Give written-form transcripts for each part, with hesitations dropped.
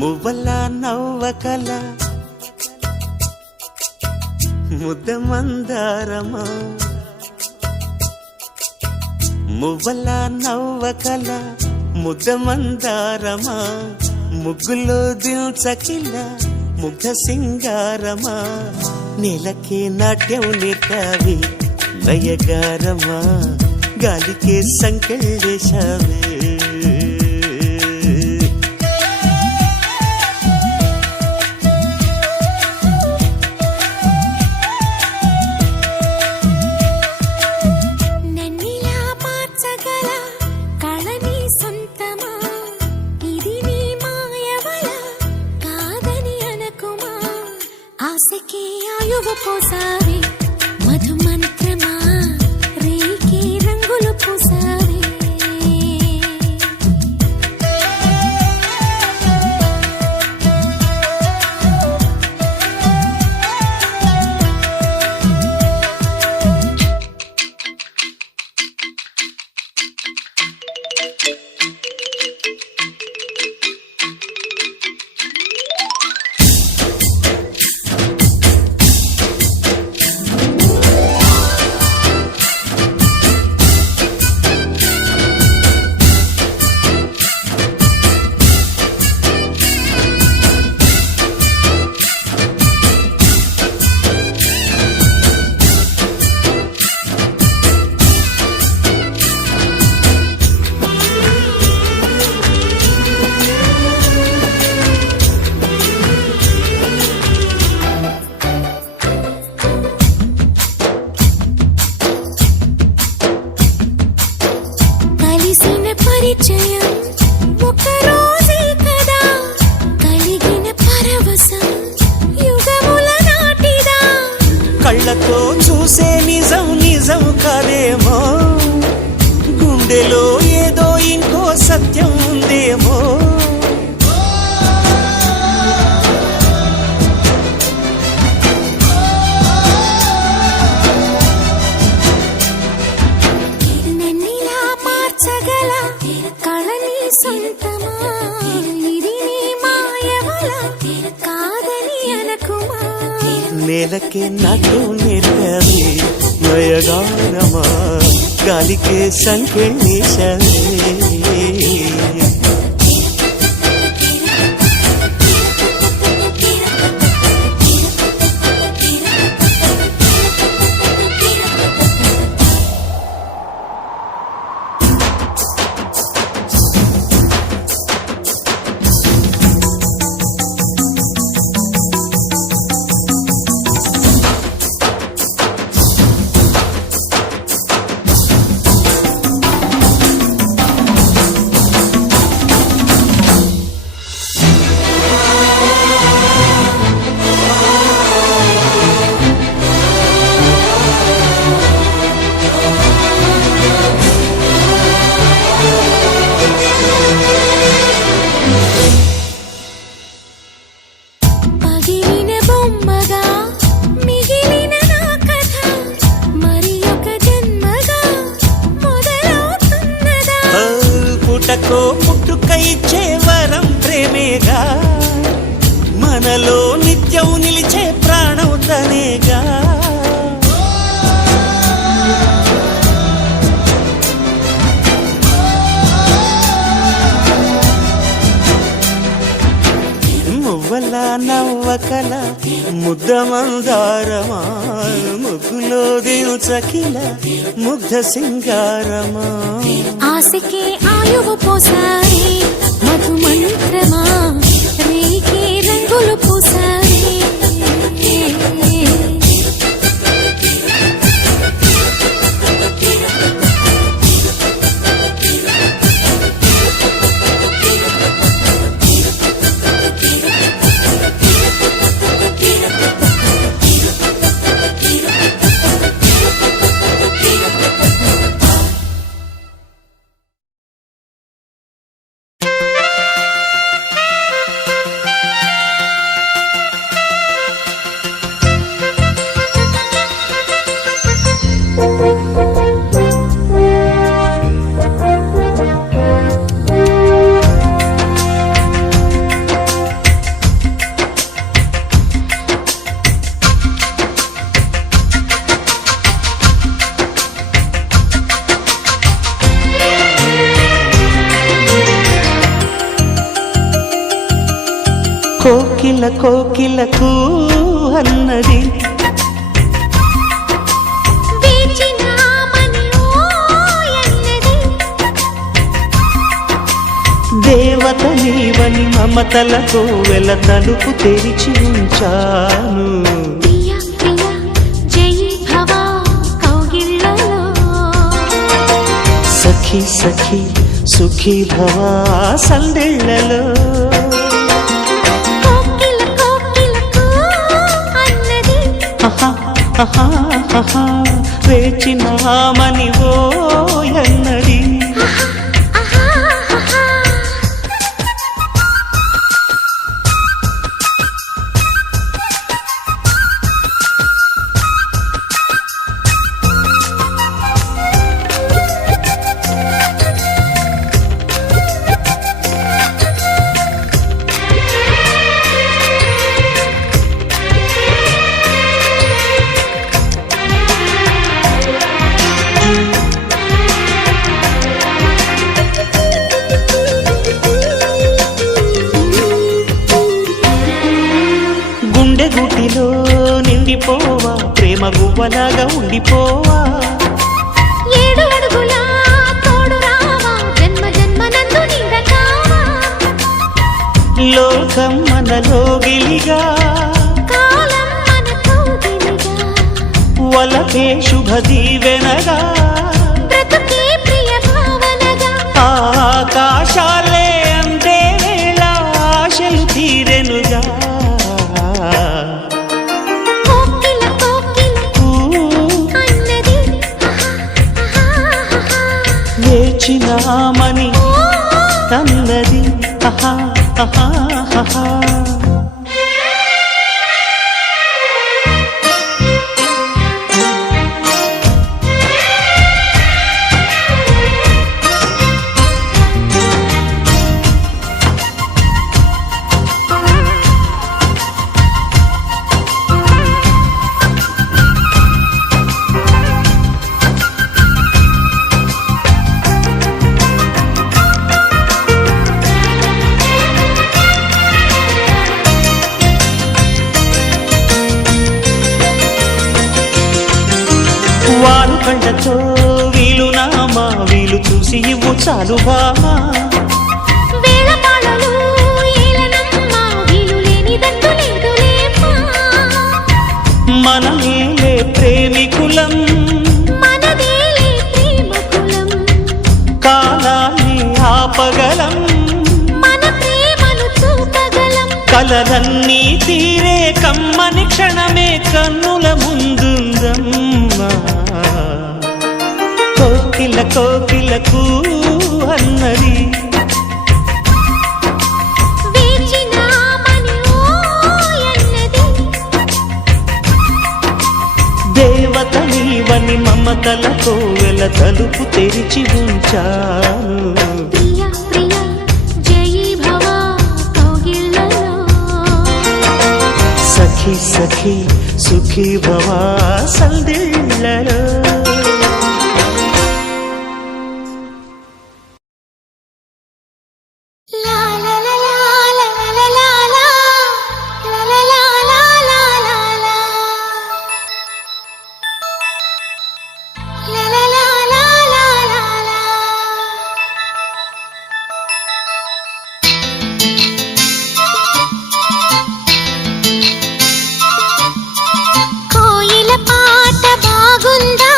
మువ్వల నవ్వకల ముద్ద మందారమా మువ్వల నవ్వకల ముద్ద మందారమా ముగ్గులో దిల్చకిల ముగ్ధ సింగారమా నేలకే నాట్యం నేర్పావి నయగారమా గాలికే సంకెళ్ళేశావే పోసావే మధు మంత్రమా రేకి రంగులు పోసావే కళ్ళతో చూసే నిజం నిజం కాదేమో గుండెలో ఏదో ఇంకో సత్యం ఉందేమో నన్నిలా మార్చగల కళని సొంతమా ఇది నీ మాయవల కాదని అనకుమా నేలకే నాటు నేర్పావి నయగారమా గాలికే సంకెళ్ళేశావే పుట్టకో పుట్టుకై ఇచ్చే వరం ప్రేమేగా మనలో నిత్యం నిలిచే ప్రాణం తనేగా మువ్వల నవ్వకల ముద్ద మందారమా ముగ్గులో దిల్చకిల ముగ్ధ సింగారమా ఆశకే ఆయువు పోసావే మధు మంత్రమా రేకి రంగులు పోసావే కోకిల కోకిలకు అన్నది వేచినామని ఓయన్నది దేవత నీవని మమతలతో వెల తలుపు తెరిచి ఉంచాను ప్రియ ప్రియ జై భవ కౌగిళ్ళలో సఖి సఖి సుఖీ భవ సందెళ్ళలో కోకిల కోకిలకు అన్నది వేచినామని ఓయన్నది ఆహా ఆహా గుండె గుటిలో నిండిపోవా ప్రేమ గువ్వలాగా ఉండిపోవా ఏడు అడుగుల తోడు రావా జన్మ జన్మనందు నిందకావా లోకం మనలో గిలిగా కాలం మన కౌగిలిగా వలపే శుభ దీవెనగా బ్రతుకే ప్రియ భావనగా ఆకాశాలే అందే వేళ ఆశలు తీరెనుగా కోకిల కోకిల అన్నది వేచినామని అన్నది వారు కళ్ళతో వీలు నామా వీలు చూసి ఇవ్వు చాలు బామా వేళపాడలు ఏలనమ్మ వీలు లేనిదంటూ లేదులేమ్మా మనమేలే ప్రేమికులం మనదేలే ప్రేమ కులం కాలాన్ని ఆపగలం మన ప్రేమను చూపగలం కలలన్నీ తీరే కమ్మని క్షణమే కన్నుల ముందుందమ్మా కోకిల కోకిలకు అన్నది వేచినామని ఓయన్నది దేవత నీవని మమతలతో వెల తలుపు తెరిచి ఉంచాను ప్రియ ప్రియ జై భవ కౌగిళ్ళలో సఖి సఖి సుఖీ భవ సందిళ్ళలో లా లా లా లా లా లా లా లా లా లా లా లా లా లా లా లా లా లా లా కోయిల పాట బాగుందా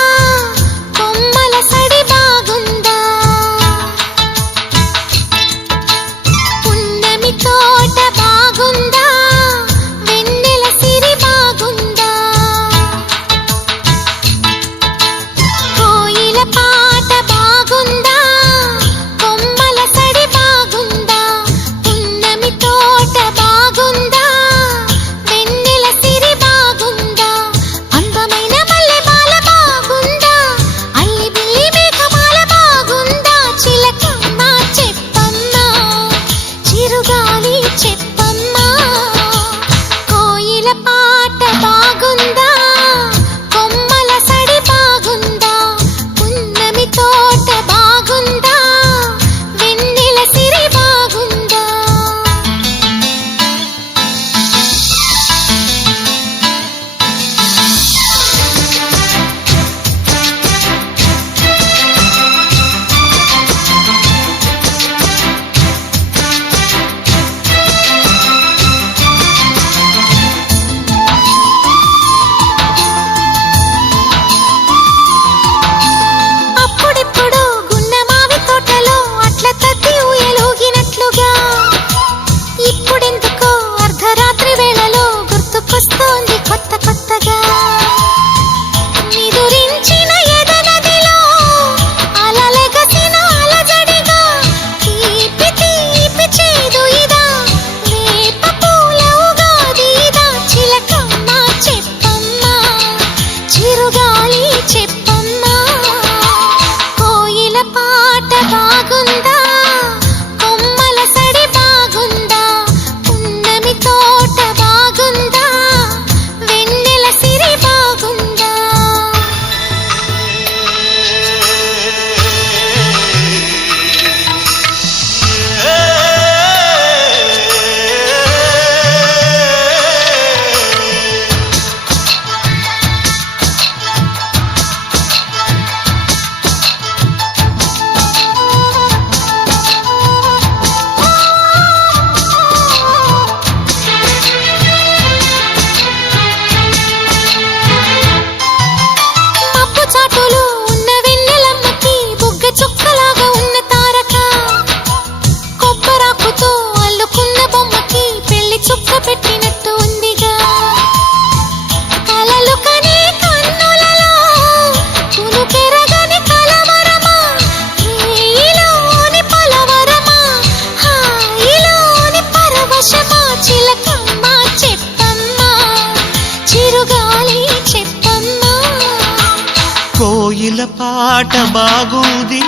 పాట బాగుంది,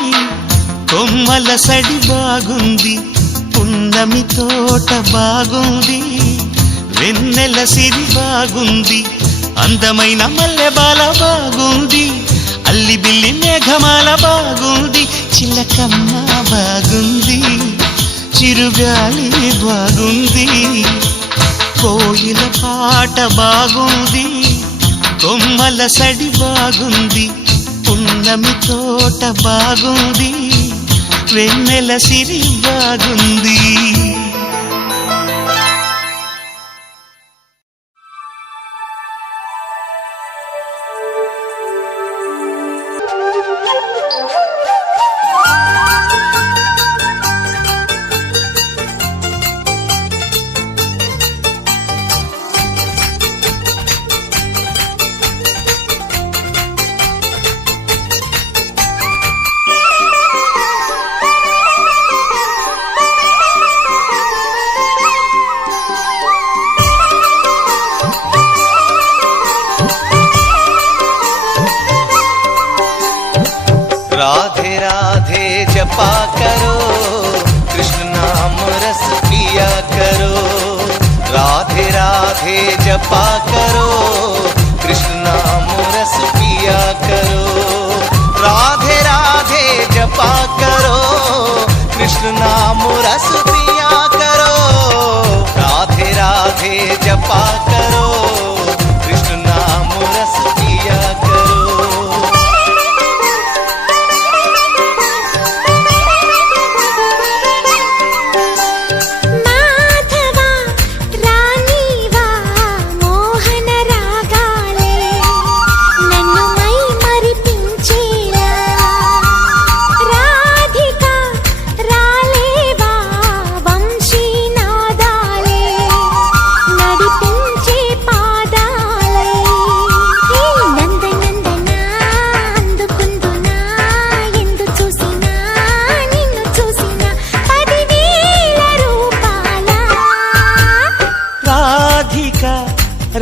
కొమ్మల సడి బాగుంది, పున్నమి తోట బాగుంది, వెన్నెల సిరి బాగుంది, అందమైన మల్లెబాల బాగుంది, అల్లి బిల్లి మేఘమాల బాగుంది, చిలకమ్మ బాగుంది, చిరుగాలి బాగుంది, కోయిల పాట బాగుంది, కొమ్మల సడి బాగుంది, పున్నమి తోట బాగుంది, వెన్నెల సిరి బాగుంది. राधे राधे जपा करो, कृष्ण नाम रस पिया करो। राधे राधे जपा करो, कृष्ण नाम रस पिया करो। राधे राधे जपा करो, कृष्ण नाम रस पिया करो। राधे राधे जपा करो, कृष्ण नाम रस पिया करो।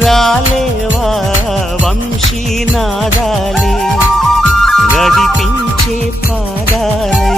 రాలేవా వంశీ నాదాలే, నడిపించే పాదాలై.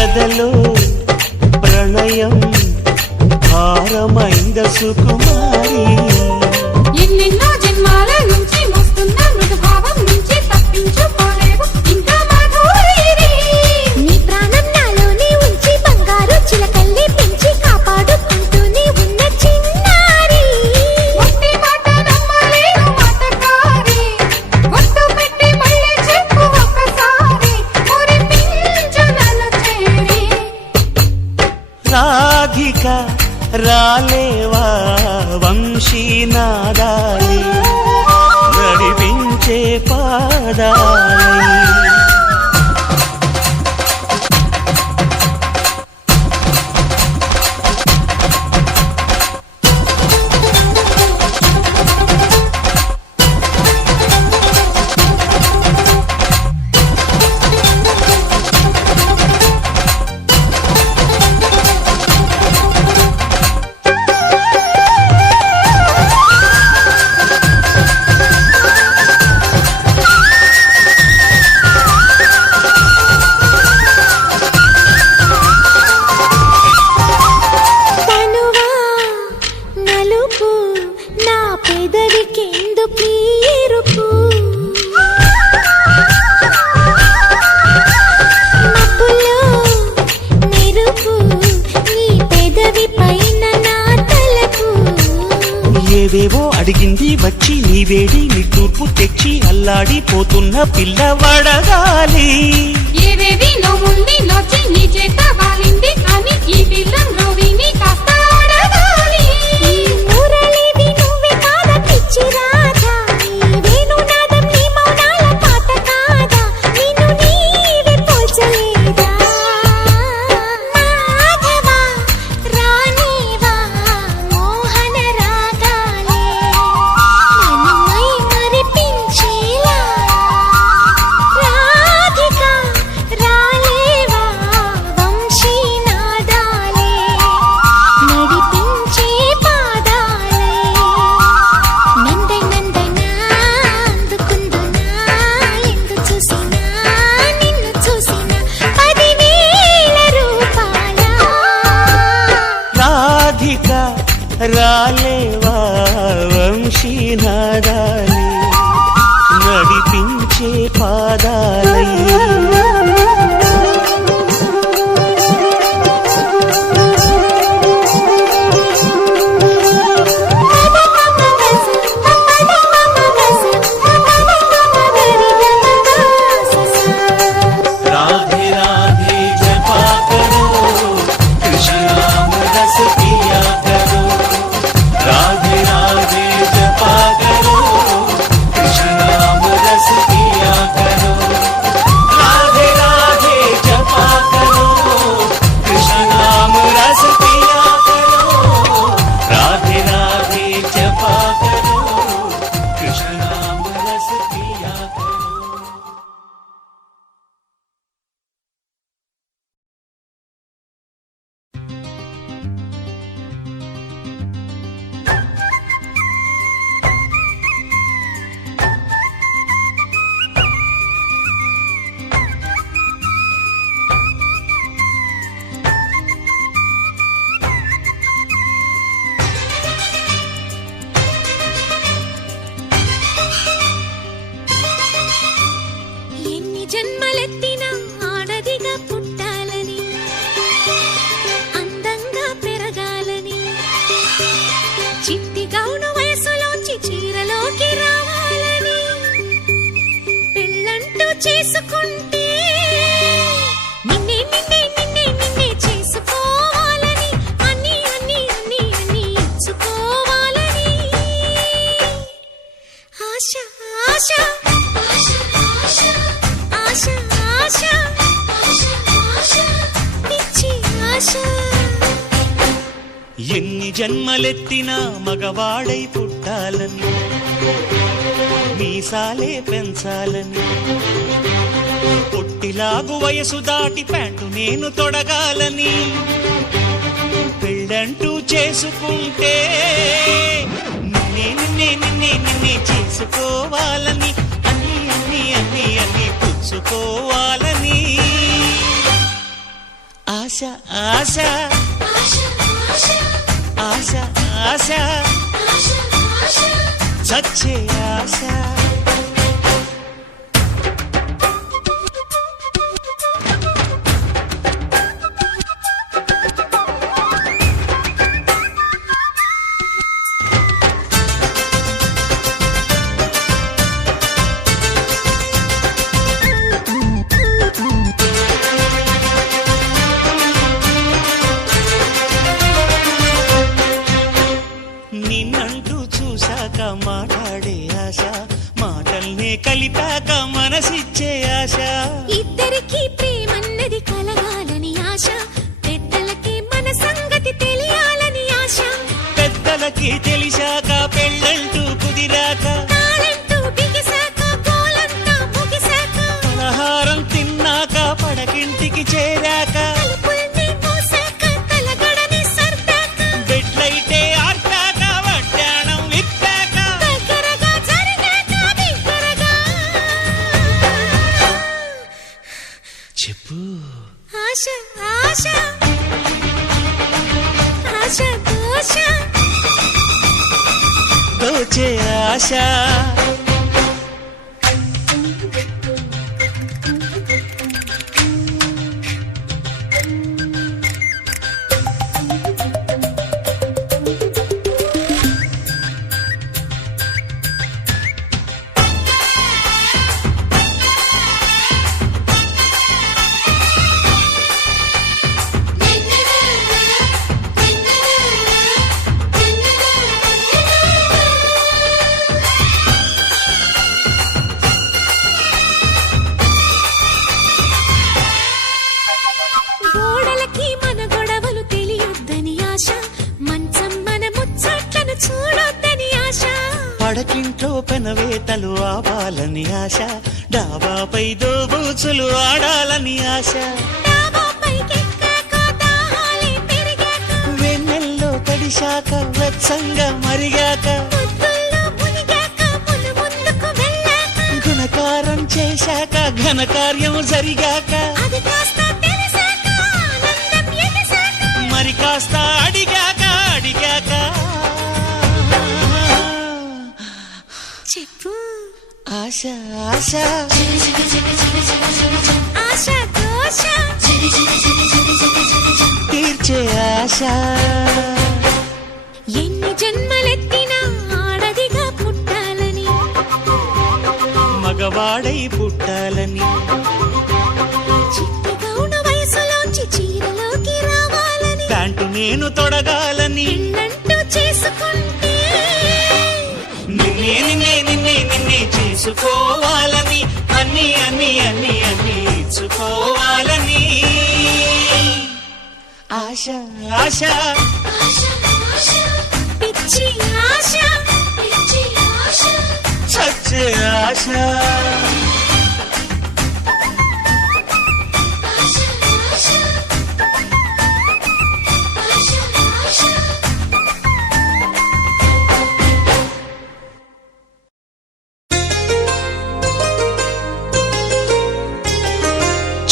ఎదలో ప్రణయం భారమైంద సుకుమారి, ఎన్నెన్నో జన్మాల నుంచి మోస్తున్న మృదుభావం నుంచి తప్పించుకోలేవు ఇంకా మాధురి. నీ ప్రాణం నాలోనే ఉంచి బంగారు చిలకల్లి పెంచి కాపాడుకుంటూనే ఉన్న చిన్నారి. ఒట్టి మాట నమ్మలేను మాటకారి, ఒట్టు పెట్టి మళ్ళీ చెప్పు ఒక్కసారి, మురిపించు నన్ను చేరి. రాధిక రాలేవా వంశీ నాదాలే, నడిపించే పాదాలై. ఏవేవో అడిగింది వచ్చి నీ వేడి నీ తూర్పు తెచ్చి అల్లాడిపోతున్న పిల్ల వడగాలి ఏవేవి నోముంది నోచి నీ చేత వాలింది కానీ ఈ పిల్లం రోవిని కాస్త అడగాలి మురళివి నువ్వే కాదా పిచ్చి రాధా వేణునాదం నీ మౌనాల పాట కాదా నిన్ను నీవే పోల్చలేదా మాధవా రాణివా మోహన రాగాలే నన్ను మై మరిపించేలా రాధిక రాలేవా వంశీ నాదాలే నడిపించే పాదాలే నందై నందనా అందుకుందునా ఎందు చూసినా నిన్ను చూసినా 10,000 రూపాయల రాధిక రాలేవా వంశీనాదాలి నడిపించే పాదాలై राधे राधे जपा करो कृष्ण नाम रस पिया करो राधे राधे जपा करो कृष्ण नाम रस पिया करो राधे राधे जपा करो कृष्ण नाम रस पिया करो राधे राधे जपा करो कृष्ण नाम रस पिया करो ఎన్ని జన్మలెత్తినా ఆడదిగా పుట్టాలని అందంగా పెరగాలని చిట్టి గౌను వయసులోంచి చీరలోకి రావాలని పెళ్ళంటూ చేసుకుంటే నిన్నే నిన్నే నిన్నే నిన్నే చేసుకోవాలని అన్ని అన్ని అన్ని అన్ని ఇచ్చుకోవాలని ఆశ ఆశ ఆశ ఆశ ఆశ పిచ్చి ఆశ ఎన్ని జన్మలెత్తినా మగవాడై పుట్టాలని మీసాలే పెంచాలని పొట్టిలాగు వయసు దాటి ప్యాంటు నేను తొడగాలని పెళ్ళంటూ చేసుకుంటే నిన్నే నిన్నే నిన్నే నిన్నే చేసుకోవాలని అన్ని అన్ని అన్ని అన్ని పుచ్చుకోవాలని ఆశ ఆశ ఆశ ఆశ చచ్చే ఆశ నిన్నంటూ చూశాక మాట్లాడే ఆశ మాటల్నే కలిపాక మనసిచ్చే ఆశ ఇద్దరికి ప్రేమన్నది కలగాలని ఆశ పెద్దలకి మన సంగతి తెలియాలని ఆశ పెద్దలకి తెలిసాక పెళ్ళంటూ కుదిరాక తాళంటూ బిగిసాక గోలంతా ముగిసాక పలహారం తిన్నాక పడకింటికి చేరాక తలుపుల్ని మూసాక తలగడని సర్దాక బెడ్లైతే ఆర్పాక వడ్డాణం విప్పాక దగ్గరగా జరిగాక బిగ్గరగా చెప్పు ఆశ ఆశ ఆశ దోష దోచే ఆశ ఇంట్లో పెనవేతలు ఆవాలని ఆశ, డాబాపై దోబూచులు ఆడాలని ఆశ, వెన్నెల్లో తడిశాక వెచ్చంగా మరిగాక, గుణకారం చేశాక ఘనకార్యం జరిగాక, మరి కాస్త అడిగాక అడిగాక చెప్పు ఆశ ఆశ ఆశ దోష తీర్చే ఆశ, ఎన్ని జన్మలెత్తినా ఆడదిగా పుట్టాలని, మగవాడై పుట్టాలని, చిట్టి గౌన వయసులోంచి చీరలోకి రావాలని, ప్యాంటు నేను తొడగాలని, పెళ్ళంటూ చేసుకుంటే నిన్నే నిన్నే నిన్నే నిన్నే చేసుకోవాలని, అన్ని అన్ని అన్ని అన్ని ఇచ్చుకోవాలని ఆశ ఆశ ఆశ ఆశ పిచ్చి ఆశ పిచ్చి ఆశ చచ్చే ఆశ. ఆశ ఆశ ఆశ ఆశ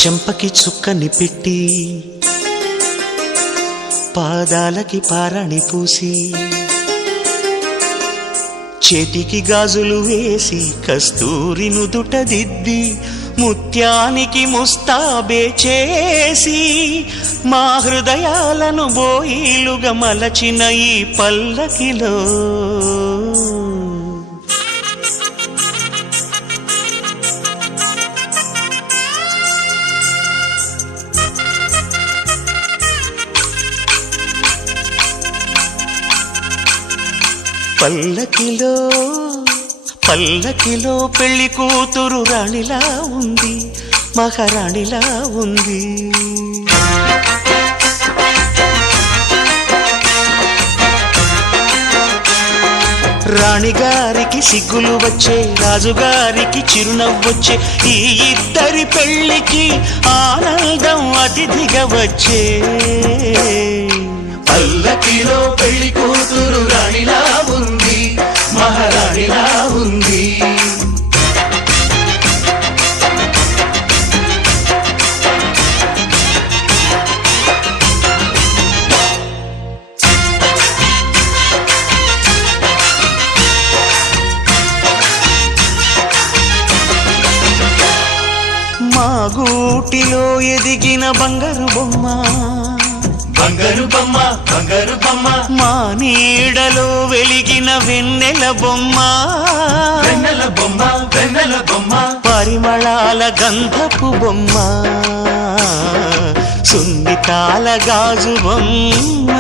చెంపకి చుక్కని పెట్టి పాదాలకి పారాణి పూసి, చేతికి గాజులు వేసి కస్తూరి నుదుట దిద్ది, ముత్యానికి ముస్తాబే చేసి, మా హృదయాలను బోయిలుగా మలచిన ఈ పల్లకిలో పల్లకిలో పల్లకిలో పెళ్లి కూతురు రాణిలా ఉంది, మహారాణిలా ఉంది. రాణిగారికి సిగ్గులు వచ్చే, రాజుగారికి చిరునవ్వొచ్చే, ఈ ఇద్దరి పెళ్లికి ఆనందం అతిథిగా వచ్చే. పల్లకిలో పెళ్లి కూతురు రాణిలా ఉంది, మహారాణిలా ఉంది. మా గూటిలో ఎదిగిన బంగారు బొమ్మ, బంగారు బొమ్మ బంగారు బొమ్మ, మా నీడలో వెలిగిన వెన్నెల బొమ్మ, వెన్నెల బొమ్మ వెన్నెల బొమ్మ, పరిమళాల గంధపు బొమ్మ, సున్నితాల గాజు బొమ్మ,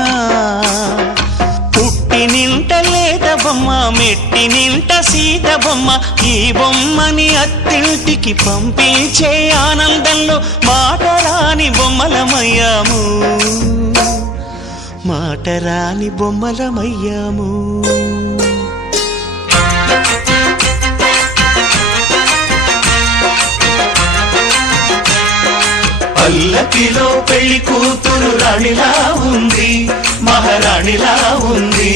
పుట్టి నింట లేత బొమ్మ, మెట్టి నింట సీత బొమ్మ. ఈ బొమ్మని అత్తింటికి పంపించే ఆనందంలో మాటరాని బొమ్మలమయ్యాము, మాటరాని బొమ్మలమయ్యాము. పల్లకిలో పెళ్లి కూతురు రాణిలా ఉంది, మహారాణిలా ఉంది.